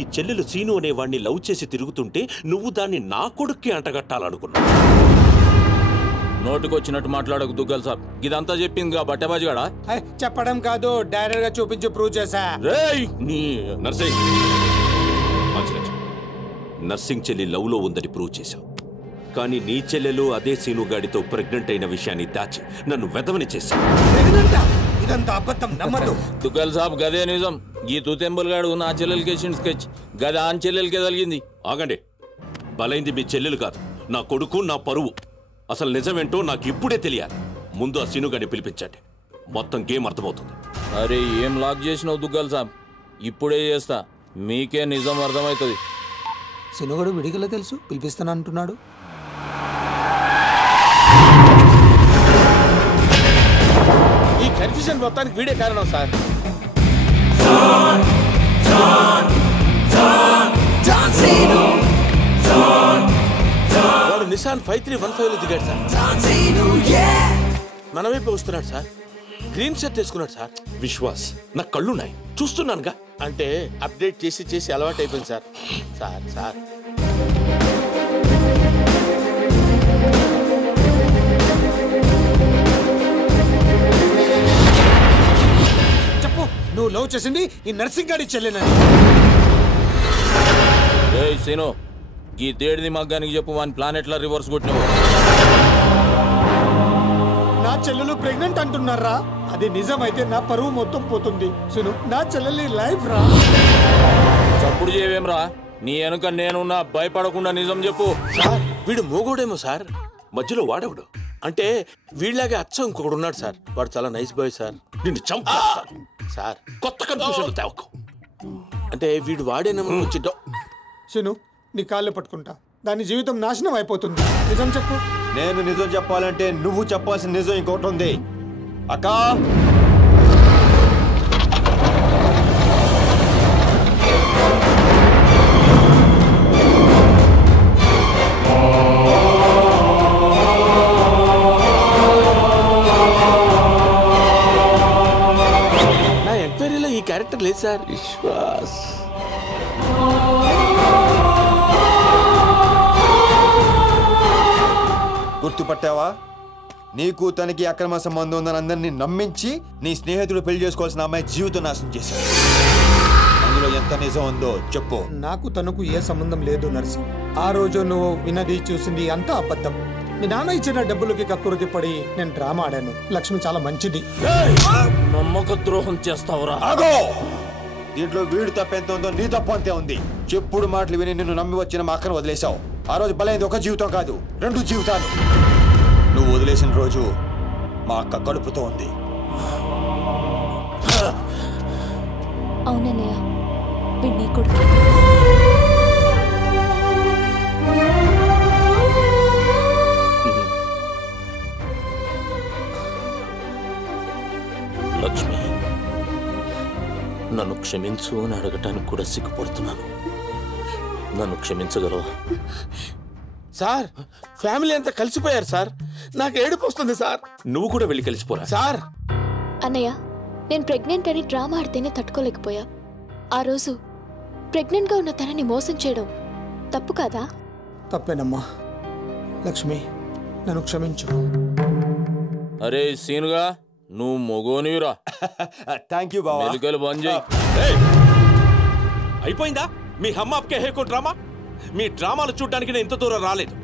నీ చెల్లెలు scene అనేవాణ్ణి love చేసి తిరుగుతుంటే నువ్వు దాన్ని నా కొడుక్కి అంటగట్టాలనుకున్నా. నోటికొచ్చినట్టు మాట్లాడకు దుగ్గల్ సాబ్. ఇదంతా చెప్పింది బట్టబాజిగాడా? చెప్పడం కాదు, డైరెక్ట్ గా చూపించి ప్రూవ్ చేశా. నర్సింగ్ నర్సింగ్ చెల్లి లవ్ లో ఉందని ప్రూవ్ చేశావు. కానీ నీ చెల్లెలు అదే సీనుగాడితో ప్రెగ్నెంట్ అయిన విషయాన్ని దాచి నన్ను వెదవని చేశావు. ఇదంతా అబద్ధం, నమ్మదు. దుగ్గల్ సాబ్ గదే నిజం. ఈ తూతెంబుల్ గాడు నా చెల్లెలకి వేసిన స్కెచ్ గదే ఆన్ చెల్లెలకే తగిలింది. ఆగండి, బలైంది మీ చెల్లెలు కాదు, నా కొడుకు, నా పరువు. అసలు నిజమేంటో నాకు ఇప్పుడే తెలియాలి. ముందు ఆ సీనుగాడిని పిలిపించండి, మొత్తం గేమ్ అర్థమవుతుంది. అరే ఏం లాక్ చేసినావు దుగ్గల్ సాబ్? ఇప్పుడే చేస్తా, మీకే నిజం అర్థమవుతుంది. సీనుగాడు విడిగల తెలుసు, పిలిపిస్తాను అంటున్నాడు. ఈ కన్ఫ్యూజన్ మొత్తానికి వీడే కారణం సార్. వాడు నిసాన్ 5315 లో దిగాడు సార్. మన వైపు వస్తున్నాడు సార్. గ్రీన్ షర్ట్ వేసుకున్నాడు సార్. విశ్వాస్, నా కళ్ళున్నాయి, చూస్తున్నానుగా. అంటే అప్డేట్ చేసి చేసి అలవాటు అయిపోయింది సార్. సార్ సార్ చెప్పు, నువ్వు లవ్ చేసింది ఈ నర్సింగ్ గాడి చెల్లెనని. సీను, ఈ తేడిది మగ్గానికి చెప్పు, వాని ప్లాన్ ఎట్లా రివర్స్ కొట్టినావు? నా చెల్లెలు ప్రెగ్నెంట్ అంటున్నారా? అది నిజమైతే నా పరువు మొత్తం పోతుంది. సును, నా చెల్లెలి లైఫ్ రా. చప్పుడు చేయవేమ్రా? నీ వెనుక నేనున్నా, భయపడకుండా నిజం చెప్పు. సార్ వీడు మోగోడేమో సార్. మధ్యలో వాడేవాడు అంటే వీళ్ళలాగే అచ్చం ఇంకొకడు ఉన్నాడు సార్. వాడు చాలా నైస్ బాయ్ సార్. నిన్ను చంపేస్తాను సార్. కొత్త కన్ఫ్యూజన్ తేవకు. అంటే వీడు వాడేనేమో వచ్చి సును, నీ కాళ్ళు పట్టుకుంటా, దాని జీవితం నాశనం అయిపోతుంది. నిజం చెప్పు. నేను నిజం చెప్పాలంటే నువ్వు చెప్పాల్సిన నిజం ఇంకోటి ఉంది. అక్కా, నా ఎంక్వైరీలో ఈ క్యారెక్టర్ లేదు సార్. విశ్వాస్, గుర్తుపట్టావా? నీకు తనకి అక్రమ సంబంధం ఉందని అందరినీ నమ్మించి నీ స్నేహితుడు పెళ్లి చేసుకోవాల్సిన అమ్మాయి జీవితం నాశనం చేశాడు. అందులో ఎంత నిజం ఉందో చెప్పు. నాకు తనకు ఏ సంబంధం లేదు నర్సింగ్. ఆ రోజు నువ్వు వినది చూసింది అంతా అబద్ధం. మీ నాన్న ఇచ్చిన డబ్బులకి కక్కురుతి పడి నేను డ్రామా ఆడాను. లక్ష్మి చాలా మంచిది. నమ్మక ద్రోహం చేస్తావురా? ఆగో! దీంట్లో వీడు తప్పెంత ఉందో నీ తప్పు అంతే ఉంది. చెప్పుడు మాటలు విని నిన్ను నమ్మి వచ్చిన మా అక్కను వదిలేశావు. ఆ రోజు బలైంది ఒక జీవితం కాదు, 2 జీవితాలు. నువ్వు వదిలేసిన రోజు మా అక్క కడుపుతో ఉంది. అవునన్నయ్య, వీడి కొడుకు. లక్ష్మి, నన్ను క్షమించు అని అడగటానికి కూడా సిగ్గుపడుతున్నాను. నన్ను క్షమించగలవా? సార్ ఫ్యామిలీ అంతా కలిసిపోయారు సార్. నాకు ఏడుపు వస్తుంది సార్. నువ్వు కూడా వెళ్ళి కలిసిపోరా సార్. అన్నయ్య, నేను ప్రెగ్నెంట్ అని డ్రామా ఆడితేనే తట్టుకోలేకపోయా. ఆ రోజు ప్రెగ్నెంట్గా ఉన్న తనని మోసం చేయడం తప్పు కాదా? తప్పేనమ్మా. లక్ష్మి, నన్ను క్షమించు. అరే సీనుగా, నువ్వు మొగోనివిరా. థ్యాంక్ యూ బావా. మెలికలు బంద్ చేయి. అయిపోయిందా మీ హమ్మాప్కే హేకో డ్రామా? మీ డ్రామాలు చూడడానికి నేను ఇంత దూరం రాలేదు.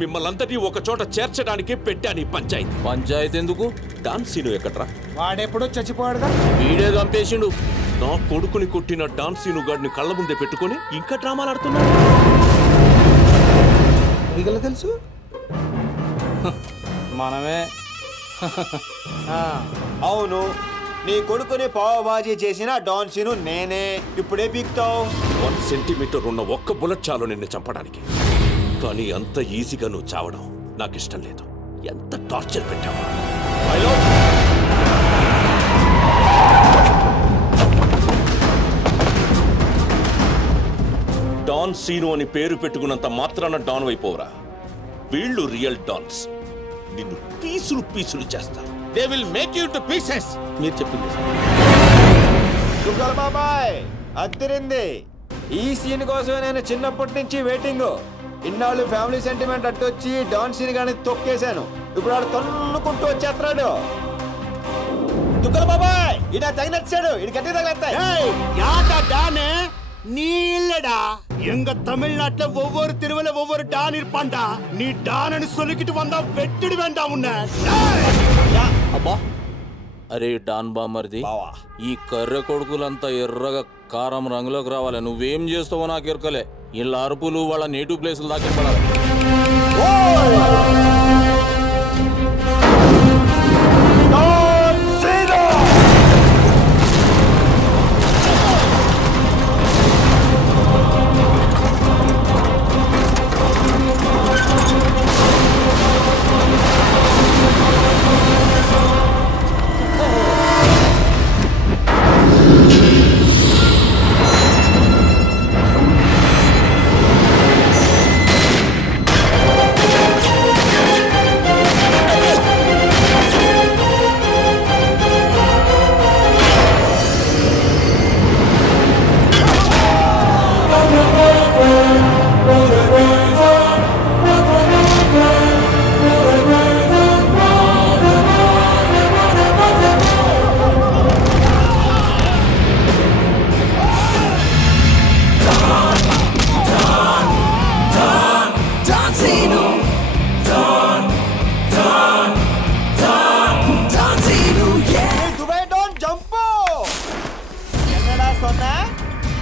మిమ్మల్ని అంతటి ఒక చోట చేర్చడానికి పెట్టాను ఈ పంచాయతీ. పంచాయతీ ఎందుకు? డాన్ సీను ఎక్కడ్రా? వాడెప్పుడో చచ్చిపోయాడుగా. వీడే చంపేసిండు. నా కొడుకుని కొట్టిన డాన్ సీను గాడిని కళ్ళ ముందే పెట్టుకుని ఇంకా డ్రామాలు ఆడుతున్నాడు. అడిగల తెలుసు మనమే. అవును, నీ కొడుకుని పావబాజీ చేసిన డాన్ సీను నేనే. ఇప్పుడే పీక్తావు. 1 సెంటీమీటర్ ఉన్న ఒక్క బుల్లెట్ చాలు నిన్ను చంపడానికి. కానీ అంత ఈజీగా నువ్వు చావడం నాకు ఇష్టం లేదు. ఎంత టార్చర్ పెట్టావు. డాన్ సీను అని పేరు పెట్టుకున్నంత మాత్రాన డాన్ అయిపోవరా? వీళ్ళు రియల్ డాన్స్. నిన్ను పీసులు పీసులు చేస్తారు. They will make you to pieces. మీరు చెప్పింది బాబాయ్ అద్దరింది. ఈ సీన్ కోసమే నేను చిన్నప్పటి నుంచి వెయిటింగ్. ఇన్నాళ్ళు ఫ్యామిలీ సెంటిమెంట్ అట్టొచ్చి డాన్ సీన్ గాని తొక్కేశాను. ఇప్పుడు ఆడు తన్నుకుంటూ వచ్చేస్తున్నాడు. దుగ్గల బాబాయ్ ఇడా తగినచ్చాడు. ఇది గట్టి తగిలేస్తాయి. நீ இல்லடா எங்க தமிழ்நாட்டுல ஒவ்வொரு தெருவுல ஒவ்வொரு டான் இருப்பான்டா. நீ டான்னு சொல்லிக்கிட்டு வந்தா வெட்டிடு வேண்டாம் உன்னை. అబ్బా అరే డాన్ బామర్ది, ఈ కర్రె కొడుకులంతా ఎర్రగా కారం రంగులోకి రావాలి. నువ్వేం చేస్తావో నాకు ఎరకలే. ఇలా అరుపులు వాళ్ళ నేటివ్ ప్లేసులు దాకా పడాలి.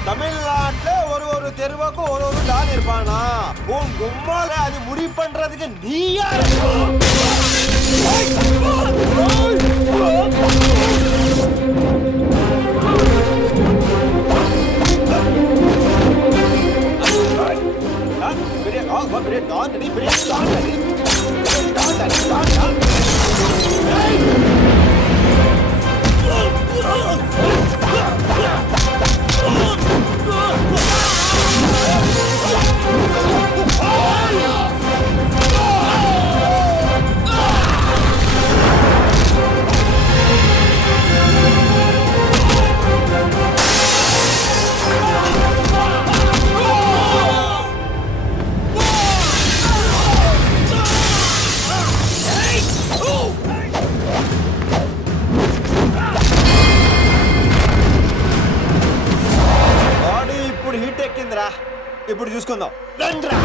தமிழ்நாட்டுல ஒரு தெருவுக்கு ஒரு டான் இருப்பானா? உன் கும்மால அது முடி பண்றதுக்கு நீ யாரு? ఇప్పుడు చూసుకుందాం. రండ్రా.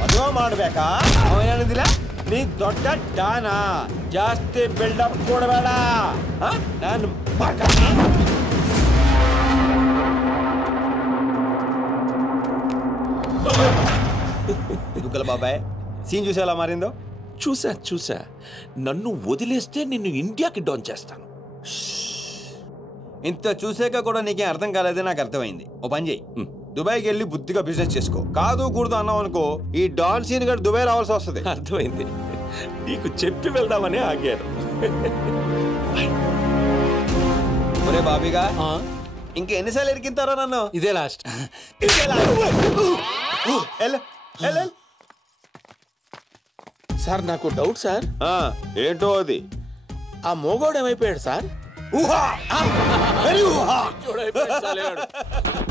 ಮದುವೆ ಮಾಡ್ಬೇಕಾ? ಅವನೇನಿದಿಲ್ಲ ನೀ ದೊಡ್ಡ ಡಾನ, ಜಾಸ್ತಿ ಬಿಲ್ಡಪ್ ಕೊಡಬೇಡ. ನಾನು దుగ్గల బాబాయ్ సీన్ చూసేలా మారిందో? చూసా. నన్ను వదిలేస్తే నిన్ను ఇండియాకి డౌన్ చేస్తాను. ఇంత చూసాక కూడా నీకేం అర్థం కాలేదే నాకు అర్థమైంది. ఓ పని చేయి, దుబాయ్కి వెళ్ళి బుద్ధిగా బిజినెస్ చేసుకో. కాదు కూడదు అన్నావు అనుకో, ఈ డాన్ సీన్ గడు దుబాయ్ రావాల్సి వస్తుంది. అర్థమైంది. నీకు చెప్పి వెళ్దామని ఆగాను. ఒరే బాబీగా, ఇంకా ఎన్నిసార్లు ఎరికింతారో నన్ను? ఇదే లాస్ట్. సార్ నాకు డౌట్ సార్. ఏంటో అది? ఆ మోగోడు ఏమైపోయాడు సార్?